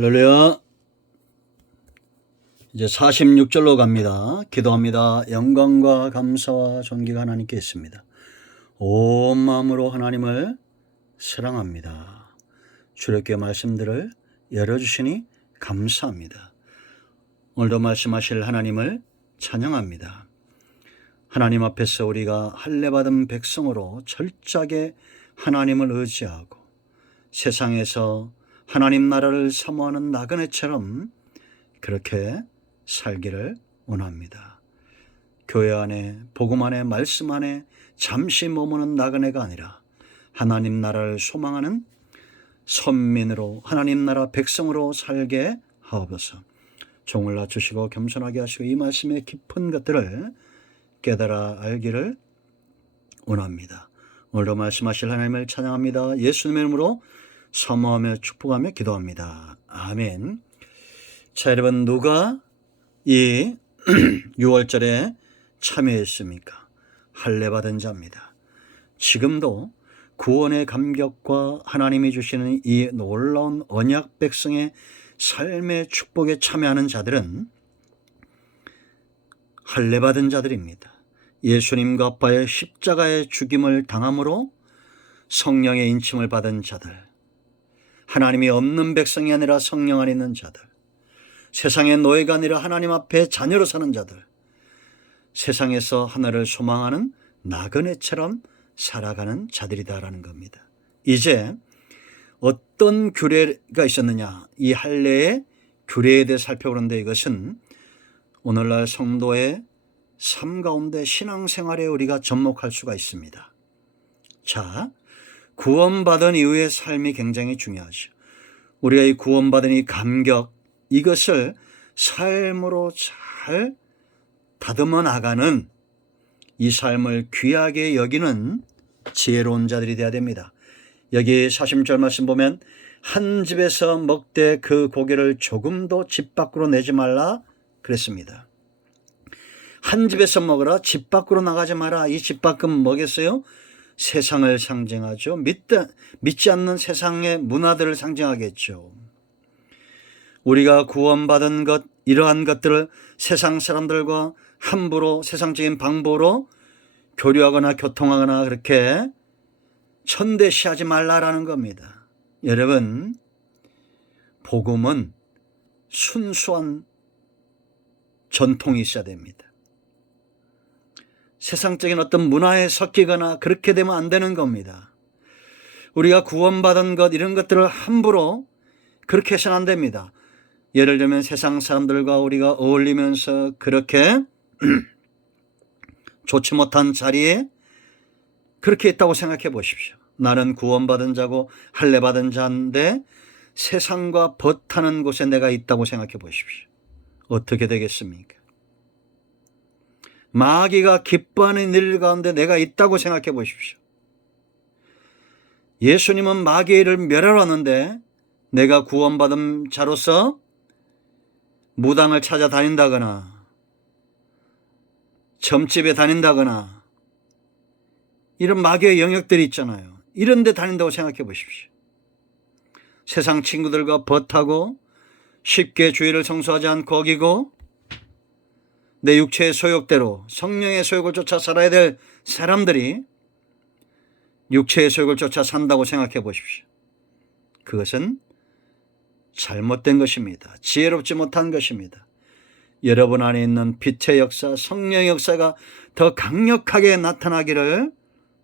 할렐루야. 이제 46절로 갑니다. 기도합니다. 영광과 감사와 존귀가 하나님께 있습니다. 온 마음으로 하나님을 사랑합니다. 주님께 말씀들을 열어주시니 감사합니다. 오늘도 말씀하실 하나님을 찬양합니다. 하나님 앞에서 우리가 할례받은 백성으로 철저하게 하나님을 의지하고 세상에서 하나님 나라를 사모하는 나그네처럼 그렇게 살기를 원합니다. 교회 안에, 복음 안에, 말씀 안에 잠시 머무는 나그네가 아니라 하나님 나라를 소망하는 선민으로, 하나님 나라 백성으로 살게 하옵소서. 종을 낮추시고 겸손하게 하시고 이 말씀의 깊은 것들을 깨달아 알기를 원합니다. 오늘도 말씀하실 하나님을 찬양합니다. 예수님의 이름으로 사모하며 축복하며 기도합니다. 아멘. 자, 여러분, 누가 이 6월절에 참여했습니까? 할례받은 자입니다. 지금도 구원의 감격과 하나님이 주시는 이 놀라운 언약 백성의 삶의 축복에 참여하는 자들은 할례받은 자들입니다. 예수님과 아빠의 십자가의 죽임을 당함으로 성령의 인침을 받은 자들, 하나님이 없는 백성이 아니라 성령 안에 있는 자들, 세상의 노예가 아니라 하나님 앞에 자녀로 사는 자들, 세상에서 하나를 소망하는 나그네처럼 살아가는 자들이다라는 겁니다. 이제 어떤 규례가 있었느냐, 이 할례의 규례에 대해 살펴보는데 이것은 오늘날 성도의 삶 가운데 신앙생활에 우리가 접목할 수가 있습니다. 자, 구원받은 이후의 삶이 굉장히 중요하죠. 우리가 이 구원받은 이 감격, 이것을 삶으로 잘 다듬어 나가는, 이 삶을 귀하게 여기는 지혜로운 자들이 되어야 됩니다. 여기 40절 말씀 보면 한 집에서 먹되 그 고기를 조금도 집 밖으로 내지 말라 그랬습니다. 한 집에서 먹으라, 집 밖으로 나가지 마라. 이 집 밖은 뭐겠어요? 세상을 상징하죠. 믿지 않는 세상의 문화들을 상징하겠죠. 우리가 구원받은 것, 이러한 것들을 세상 사람들과 함부로 세상적인 방법으로 교류하거나 교통하거나 그렇게 천대시하지 말라라는 겁니다. 여러분, 복음은 순수한 전통이 있어야 됩니다. 세상적인 어떤 문화에 섞이거나 그렇게 되면 안 되는 겁니다. 우리가 구원받은 것, 이런 것들을 함부로 그렇게 해서는 안 됩니다. 예를 들면 세상 사람들과 우리가 어울리면서 그렇게 좋지 못한 자리에 그렇게 있다고 생각해 보십시오. 나는 구원받은 자고 할례받은 자인데 세상과 벗하는 곳에 내가 있다고 생각해 보십시오. 어떻게 되겠습니까? 마귀가 기뻐하는 일 가운데 내가 있다고 생각해 보십시오. 예수님은 마귀를 멸하러 왔는데 내가 구원받은 자로서 무당을 찾아다닌다거나 점집에 다닌다거나 이런 마귀의 영역들이 있잖아요. 이런 데 다닌다고 생각해 보십시오. 세상 친구들과 벗하고 쉽게 주의를 성수하지 않고 어기고 내 육체의 소욕대로 성령의 소욕을 쫓아 살아야 될 사람들이 육체의 소욕을 쫓아 산다고 생각해 보십시오. 그것은 잘못된 것입니다. 지혜롭지 못한 것입니다. 여러분 안에 있는 빛의 역사, 성령의 역사가 더 강력하게 나타나기를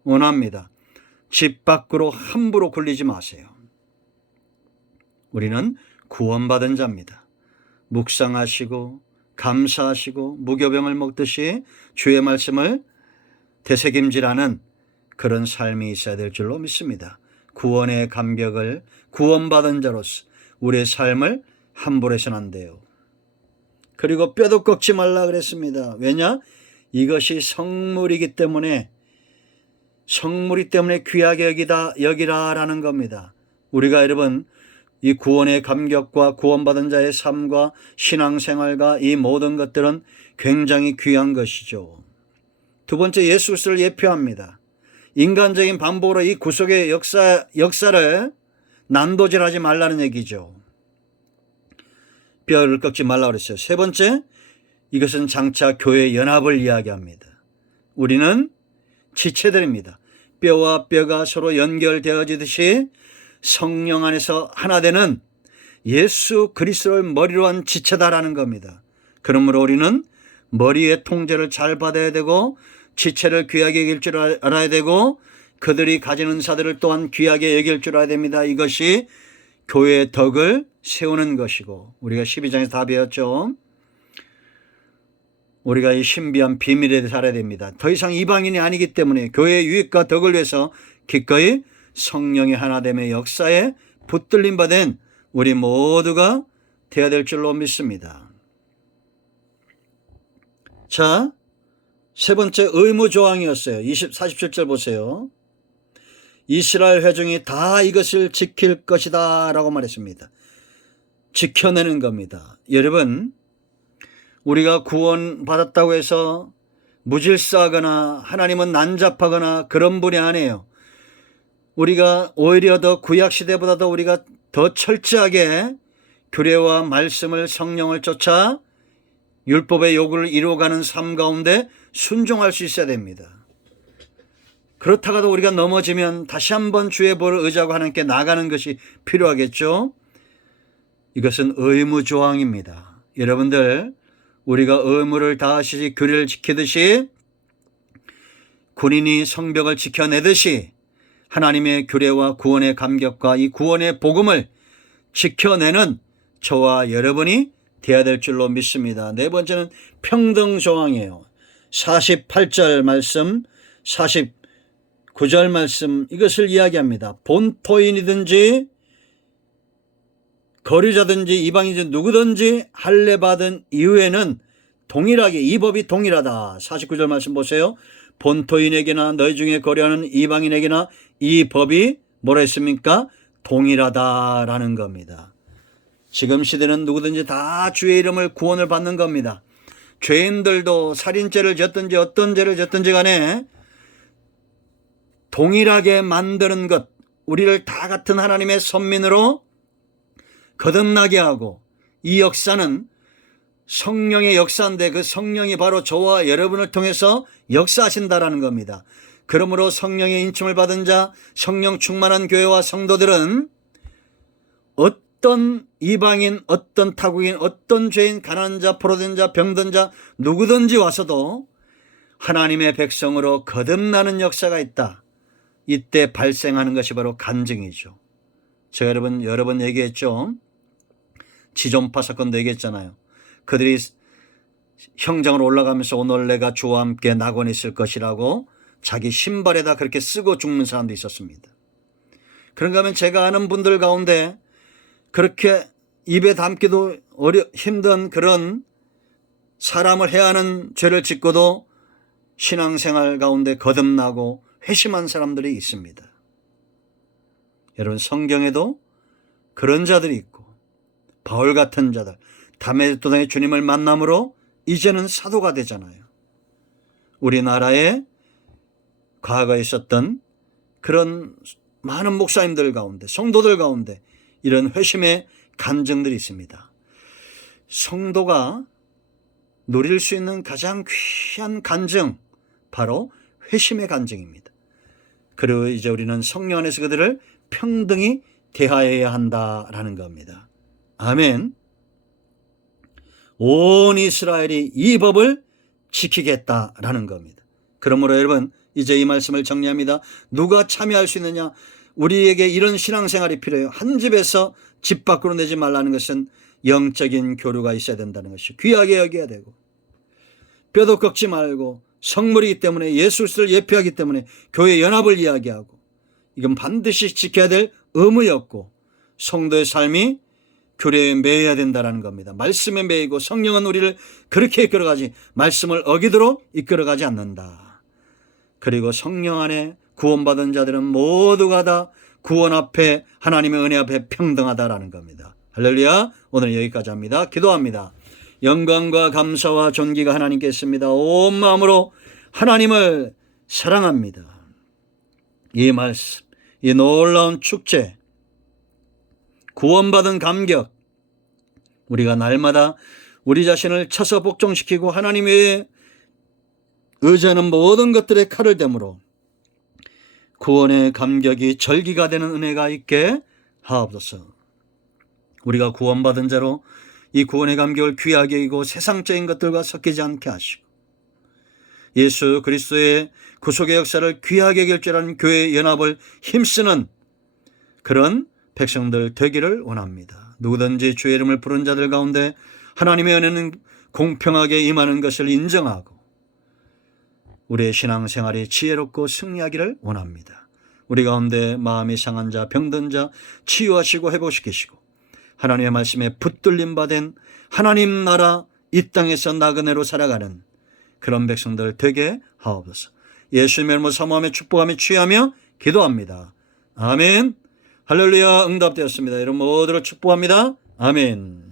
원합니다. 집 밖으로 함부로 굴리지 마세요. 우리는 구원받은 자입니다. 묵상하시고 감사하시고 무교병을 먹듯이 주의 말씀을 되새김질하는 그런 삶이 있어야 될 줄로 믿습니다. 구원의 감격을 구원받은 자로서 우리의 삶을 함부로 해서는 안 돼요. 그리고 뼈도 꺾지 말라 그랬습니다. 왜냐? 이것이 성물이기 때문에, 성물이 때문에 귀하게 여기라라는 겁니다. 우리가 여러분 이 구원의 감격과 구원받은 자의 삶과 신앙생활과 이 모든 것들은 굉장히 귀한 것이죠. 두 번째, 예수 그리스도를 예표합니다. 인간적인 방법으로 이 구속의 역사를 난도질하지 말라는 얘기죠. 뼈를 꺾지 말라고 그랬어요. 세 번째, 이것은 장차 교회 연합을 이야기합니다. 우리는 지체들입니다. 뼈와 뼈가 서로 연결되어지듯이 성령 안에서 하나 되는 예수 그리스도를 머리로 한 지체다라는 겁니다. 그러므로 우리는 머리의 통제를 잘 받아야 되고 지체를 귀하게 여길 줄 알아야 되고 그들이 가진 은사들을 또한 귀하게 여길 줄 알아야 됩니다. 이것이 교회의 덕을 세우는 것이고, 우리가 12장에서 다 배웠죠. 우리가 이 신비한 비밀에 대해 살아야 됩니다. 더 이상 이방인이 아니기 때문에 교회의 유익과 덕을 위해서 기꺼이 성령의 하나됨의 역사에 붙들림 받은 우리 모두가 되어야 될 줄로 믿습니다. 자, 세 번째 의무조항이었어요. 47절 보세요. 이스라엘 회중이 다 이것을 지킬 것이다 라고 말했습니다. 지켜내는 겁니다. 여러분, 우리가 구원받았다고 해서 무질서하거나 하나님은 난잡하거나 그런 분이 아니에요. 우리가 오히려 더 구약시대보다도 우리가 더 철저하게 규례와 말씀을 성령을 쫓아 율법의 요구를 이루어가는 삶 가운데 순종할 수 있어야 됩니다. 그렇다가도 우리가 넘어지면 다시 한번 주의 보를 의지하고 하나님께 나가는 것이 필요하겠죠. 이것은 의무조항입니다. 여러분들, 우리가 의무를 다하시지 규례를 지키듯이 군인이 성벽을 지켜내듯이 하나님의 규례와 구원의 감격과 이 구원의 복음을 지켜내는 저와 여러분이 되어야 될 줄로 믿습니다. 네 번째는 평등조항이에요. 48절 말씀, 49절 말씀, 이것을 이야기합니다. 본토인이든지 거류자든지 이방인이든지 누구든지 할례받은 이후에는 동일하게 이 법이 동일하다. 49절 말씀 보세요. 본토인에게나 너희 중에 거류하는 이방인에게나 이 법이 뭐라 했습니까? 동일하다라는 겁니다. 지금 시대는 누구든지 다 주의 이름을 구원을 받는 겁니다. 죄인들도 살인죄를 졌든지 어떤 죄를 졌든지 간에 동일하게 만드는 것, 우리를 다 같은 하나님의 선민으로 거듭나게 하고, 이 역사는 성령의 역사인데 그 성령이 바로 저와 여러분을 통해서 역사하신다라는 겁니다. 그러므로 성령의 인침을 받은 자, 성령 충만한 교회와 성도들은 어떤 이방인, 어떤 타국인, 어떤 죄인, 가난한 자, 포로된 자, 병든 자 누구든지 와서도 하나님의 백성으로 거듭나는 역사가 있다. 이때 발생하는 것이 바로 간증이죠. 제가 여러 번 얘기했죠. 지존파 사건도 얘기했잖아요. 그들이 형장으로 올라가면서 오늘 내가 주와 함께 낙원에 있을 것이라고 자기 신발에다 그렇게 쓰고 죽는 사람도 있었습니다. 그런가 하면 제가 아는 분들 가운데 그렇게 입에 담기도 힘든 그런 사람을 해야 하는 죄를 짓고도 신앙생활 가운데 거듭나고 회심한 사람들이 있습니다. 여러분, 성경에도 그런 자들이 있고, 바울 같은 자들, 담의 도당의 주님을 만남으로 이제는 사도가 되잖아요. 우리나라에 과거에 있었던 그런 많은 목사님들 가운데, 성도들 가운데 이런 회심의 간증들이 있습니다. 성도가 누릴 수 있는 가장 귀한 간증, 바로 회심의 간증입니다. 그리고 이제 우리는 성령 안에서 그들을 평등히 대하여야 한다라는 겁니다. 아멘. 온 이스라엘이 이 법을 지키겠다라는 겁니다. 그러므로 여러분, 이제 이 말씀을 정리합니다. 누가 참여할 수 있느냐? 우리에게 이런 신앙생활이 필요해요. 한 집에서 집 밖으로 내지 말라는 것은 영적인 교류가 있어야 된다는 것이 귀하게 여겨야 되고, 뼈도 꺾지 말고, 성물이기 때문에 예수 그리스도를 예표하기 때문에 교회 연합을 이야기하고, 이건 반드시 지켜야 될 의무였고, 성도의 삶이 규례에 매여야 된다는 겁니다. 말씀에 매이고, 성령은 우리를 그렇게 이끌어가지, 말씀을 어기도록 이끌어가지 않는다. 그리고 성령 안에 구원받은 자들은 모두가 다 구원 앞에, 하나님의 은혜 앞에 평등하다라는 겁니다. 할렐루야. 오늘 여기까지 합니다. 기도합니다. 영광과 감사와 존귀가 하나님께 있습니다. 온 마음으로 하나님을 사랑합니다. 이 말씀, 이 놀라운 축제, 구원받은 감격, 우리가 날마다 우리 자신을 쳐서 복종시키고 하나님 외에 의지하는 모든 것들의 칼을 대므로 구원의 감격이 절기가 되는 은혜가 있게 하옵소서. 우리가 구원받은 자로 이 구원의 감격을 귀하게 여기고 세상적인 것들과 섞이지 않게 하시고 예수 그리스도의 구속의 역사를 귀하게 여길 줄 아는 교회의 연합을 힘쓰는 그런 백성들 되기를 원합니다. 누구든지 주의 이름을 부른 자들 가운데 하나님의 은혜는 공평하게 임하는 것을 인정하고 우리의 신앙생활이 지혜롭고 승리하기를 원합니다. 우리 가운데 마음이 상한 자, 병든 자 치유하시고 회복시키시고 하나님의 말씀에 붙들림 받은 하나님 나라 이 땅에서 나그네로 살아가는 그런 백성들 되게 하옵소서. 예수님의 이름으로 사모하며 축복하며 취하며 기도합니다. 아멘. 할렐루야. 응답되었습니다. 여러분 모두를 축복합니다. 아멘.